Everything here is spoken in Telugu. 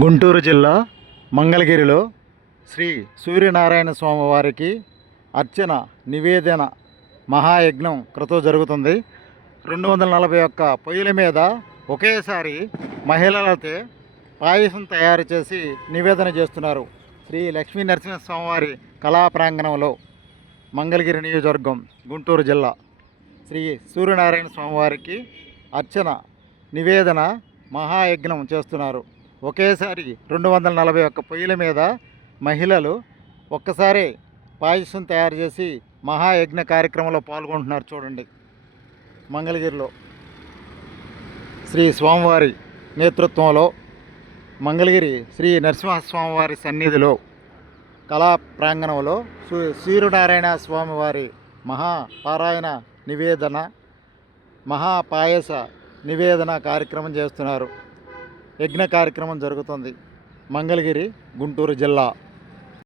గుంటూరు జిల్లా మంగళగిరిలో శ్రీ సూర్యనారాయణ స్వామివారికి అర్చన నివేదన మహాయజ్ఞం క్రతువు జరుగుతుంది. రెండు వందల నలభై ఒక్క పొయ్యిల మీద ఒకేసారి మహిళలతో పాయసం తయారు చేసి నివేదన చేస్తున్నారు. శ్రీ లక్ష్మీ నరసింహస్వామివారి కళా ప్రాంగణంలో మంగళగిరి నియోజకవర్గం గుంటూరు జిల్లా శ్రీ సూర్యనారాయణ స్వామి వారికి అర్చన నివేదన మహాయజ్ఞం చేస్తున్నారు. ఒకేసారి రెండు వందల నలభై ఒక్క పొయ్యిల మీద మహిళలు ఒక్కసారి పాయసం తయారు చేసి మహాయజ్ఞ కార్యక్రమంలో పాల్గొంటున్నారు చూడండి. మంగళగిరిలో శ్రీ స్వామివారి నేతృత్వంలో మంగళగిరి శ్రీ నరసింహస్వామివారి సన్నిధిలో కళా ప్రాంగణంలో సూర్యనారాయణ స్వామివారి మహాపారాయణ నివేదన మహాపాయస నివేదన కార్యక్రమం చేస్తున్నారు. యజ్ఞ కార్యక్రమం జరుగుతుంది. మంగళగిరి గుంటూరు జిల్లా.